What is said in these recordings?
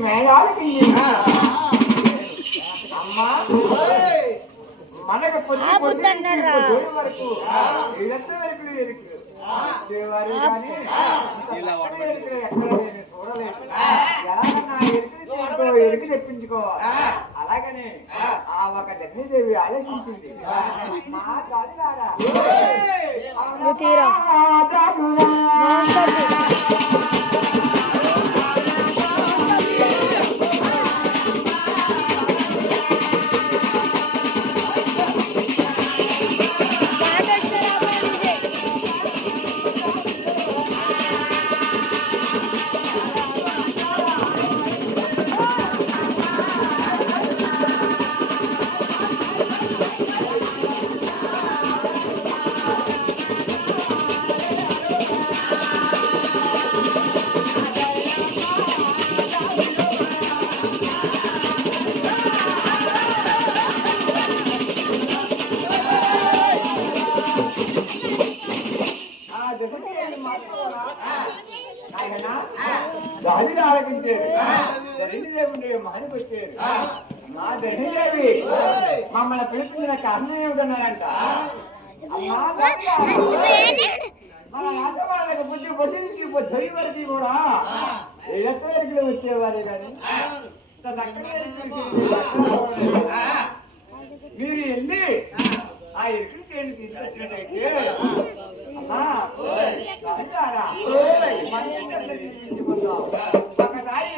మేళాలకి అమ్మా మనకు పొద్దు వరకు ఇదంతా వరకు ఎరుకు వచ్చేవారు కానీ ఎక్కడ ఎరుకు ఎక్కడ నేను చూడలేదు ఎలాగన్నా ఎరుకు తీసుకో, ఎరుకు తెప్పించుకోవాలి అలాగనే ఆ ఒక ధన్యదేవి ఆలోచించింది మా తల్లిదారా ధరణిదేవి మమ్మల్ని పిలుస్తున్న కారణం ఏమిటన్నారంట మన రాజవాళ్ళకి బుద్ధి బుద్ధికి బుద్ధి వరకు కూడా. ఎత్తవరకు వచ్చేవారే కానీ. మీరు వెళ్ళి ఆ ఎరుకులు చేయండి తీసుకొచ్చినట్టయితే. అమ్మా ఒకసారి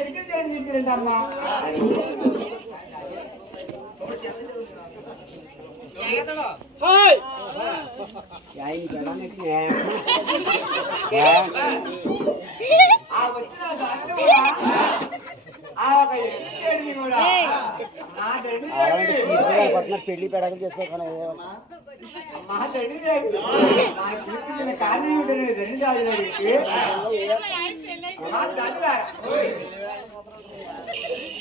ఎరుకులు చేయండి తీసుకురండి అమ్మా. ఆ వచ్చిన దాంట్లో కూడా ఆ ఒక ఎరుకులు చేయండి కూడా నా తండ్రి కొత్త పెళ్ళి పెడకలు చేసుకోకుండా మా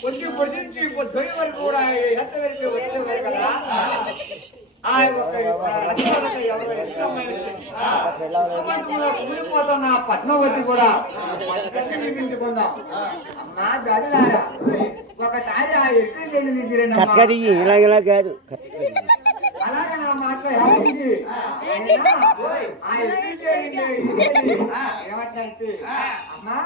కొంచెం పొడిచి పొద్దు వరకు కూడా ఎంత వరకు వచ్చేవారు కదా. ఆ యొక్క కూలిపోతున్న పద్మావతి కూడా చూపించుకుందాం అమ్మా గదిలారా. ఒకసారి ఆ ఎక్కువ ఇలా ఇలా కాదు అలాగే నా మాట ఏమంటారంటే అమ్మా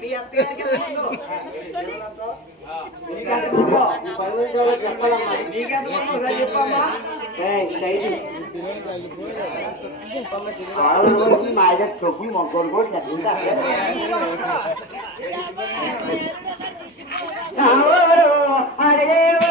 మీ అత్తగారికి చెప్పమ్మా మా దగ్గర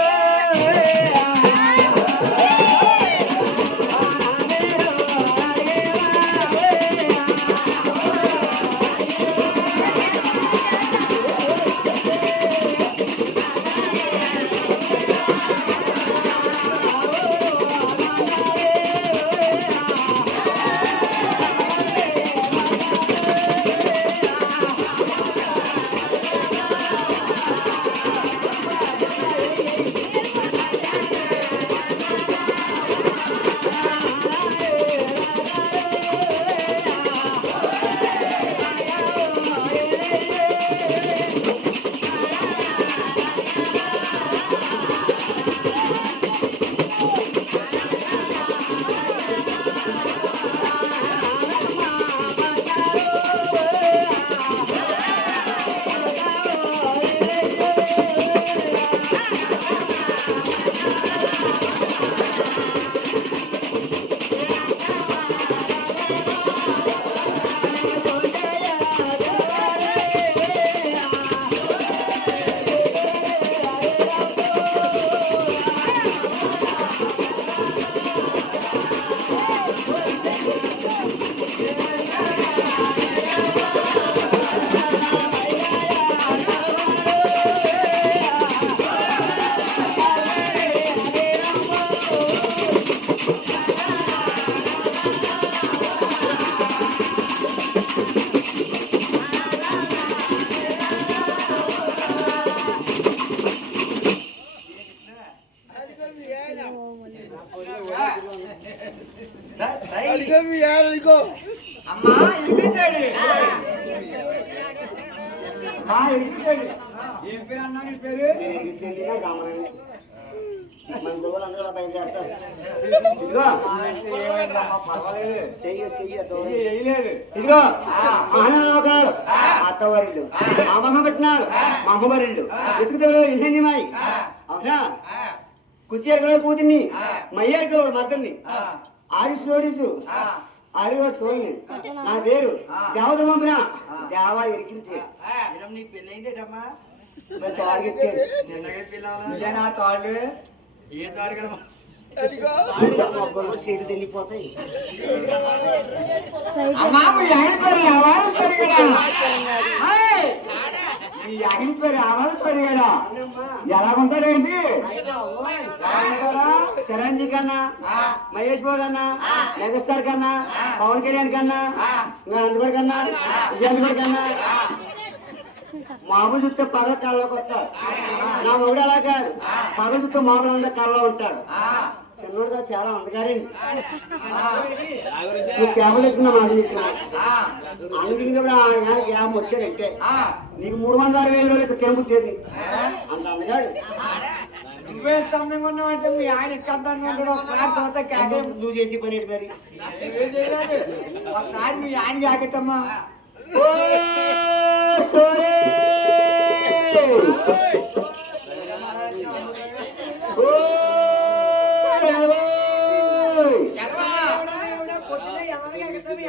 ఇదిగో. పర్వాలేదు చెయ్యి చెయ్యి చేయలేదు ఇదిగో. ఆనందారు అత్తవారిళ్ళు మా మహ పెట్టినారు. మా అమ్మవారిళ్ళు ఎత్తుకుతాడు ఇదేంది మాయి. అవునా? కుర్చీ ఎరకలో కూతుర్ని మయ్య ఎరకలో ఆరిస్ లోడీసు ఆరివాడు సోయిని నా పేరు దేవత పంపిన దేవా ఎరికించే నీ పెళ్ళి అయిందేటమ్మా తాడిగిచ్చాడు నిన్నగా పిల్లవాళ్ళ ఇదే నా తాళ్ళు ఏ తాడుగలమా మొక్కలు సీట్లు వెళ్ళిపోతాయి అమ్మా మీ ఆయన పేరు ఎవరు పెరిగాడా ఏయ్! పేరు ఎవరు పెరిగాడా ఎలా ఉంటాడేంటి చిరంజీవి కన్నా మహేష్ బాబు కన్నా మెగాస్టార్ కన్నా పవన్ కళ్యాణ్ కన్నా ఇంకా అందుబాటు కన్నా కన్నా మామూలు చూస్తే పగల కళ్ళలోకి వస్తారు నా మొగుడు అలా కాదు. పగల చూస్తే మామూలు అందరూ కళ్ళలో ఉంటాడు చిన్నోడుగా చాలా అందగారండి నువ్వు చేపలు ఎక్కున్నా మాట అందుకని కూడా ఆయన యాభై వచ్చాడు అంటే నీకు మూడు వందల అరవై ఐదు రోజులు తినబుచ్చేది అంత అందగాడు. నువ్వే అందంగా ఉన్నావు అంటే మీ ఆయన ఇంకా అందంగా ఉంటాడు ఒకసారి కాకే నువ్వు చేసి పని మరి? ఒకసారి మీ ఆయన సోరే! ఓ రావోయ్. పొద్దున ఎగతావి?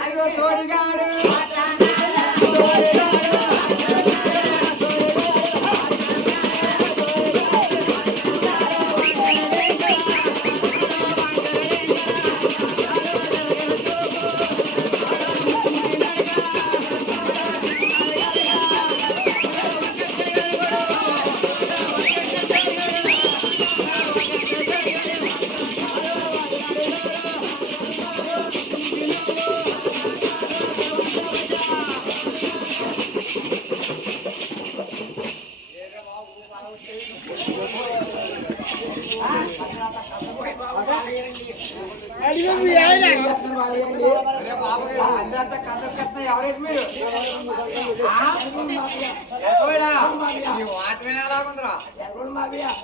కథలు కథ ఎవరేంటి మీరు ఆ? ఎక్కడా? ఈ వాటర్ ఎలాగుందిరా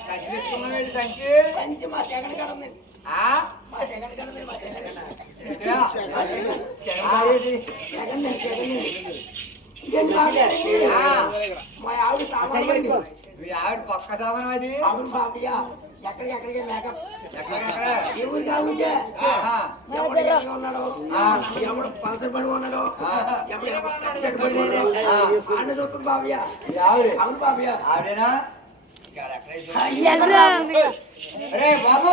కసి తెచ్చుకున్నావు ఏంటి సంచి ఆ? ఏంటిరా? మా ఆవిడ సామాన్లు మీ ఆవిడ పక్క సామాన్ అది అవును బాబయ్య ఎక్కడికెక్కడికి మేకప్ ఏ ఊరు కావుంటే. ఎవడు ఎక్కడ ఉన్నాడు. ఎవడు పడి ఉన్నాడు. ఎవడు. ఆడ చూస్తుంది బాబయ్య అవును బాబయ్య ఆవిడేనా బాబు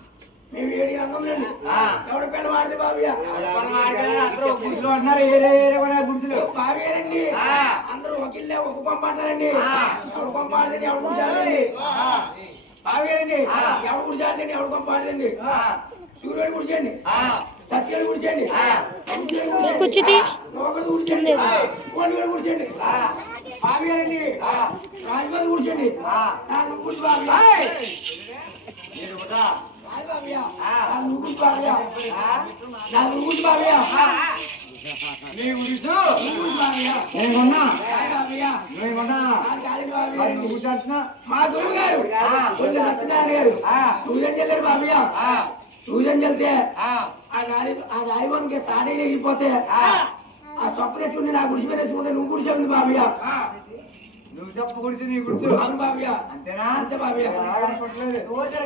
మేము ఏడు బాబయ్య మనం ఆడపిల్లలు అందరూ ఒక గుడిసెలో ఉన్నారు ఏరే ఏరే గుడిసెలు. బాబయ్య రండి ఆ. అందరూ ఒకళ్ళే ఒక పంప అంటారండి. ఆ. ఎవడు పంప ఆడదండి ఎవడు కుడిచాడండి బాబయ్య రండి ఎవడు కుడిచాడండి ఎవడు పంప ఆడదండి ఆ, సూర్యుడు కుడిచండి ఆ, సత్యుడు కుడిచండి ఆ. కుచ్చితి ఒకరు కుడిచండి కోటి కుడిచండి ఆ. బాబయ్య రండి రాజుబాబు కుడిచండి ఆ. నాకు కుడి బాబయ్య ఏయ్! మీరు కూడా, రాజు బాబయ్య ఆ. నాకు కుడి బాబయ్య ఆ, నాకు కుడి బాబయ్య నీ గుడిసు కుడి బాబయ్య నేనున్నా రాజు బాబయ్య నువ్వేమన్నా నాకు కాదు మరి బాబయ్య నువ్వు చేస్తున్నా మా గురువు గారు ఆ. కొంచెం సత్యనారాయణ గారు ఆ. సూర్యం చెల్లారు బాబయ్య ఆ, సూర్యం చెల్తే ఆ, ఆ గాలి ఆ గాలివానికి తాడే వెళ్ళిపోతే ఆ. ఆ చొప్ప తెచ్చుకుంటే నా గుడిచి మీద తెచ్చుకుంటే నువ్వు గుడిచి బాబయ్య ఆ. నువ్వు చెప్పు గుడిసు నీ గుడిసు అవును బాబయ్య అంతేనా అంతే బాబయ్య ఎలా కనపడలేదు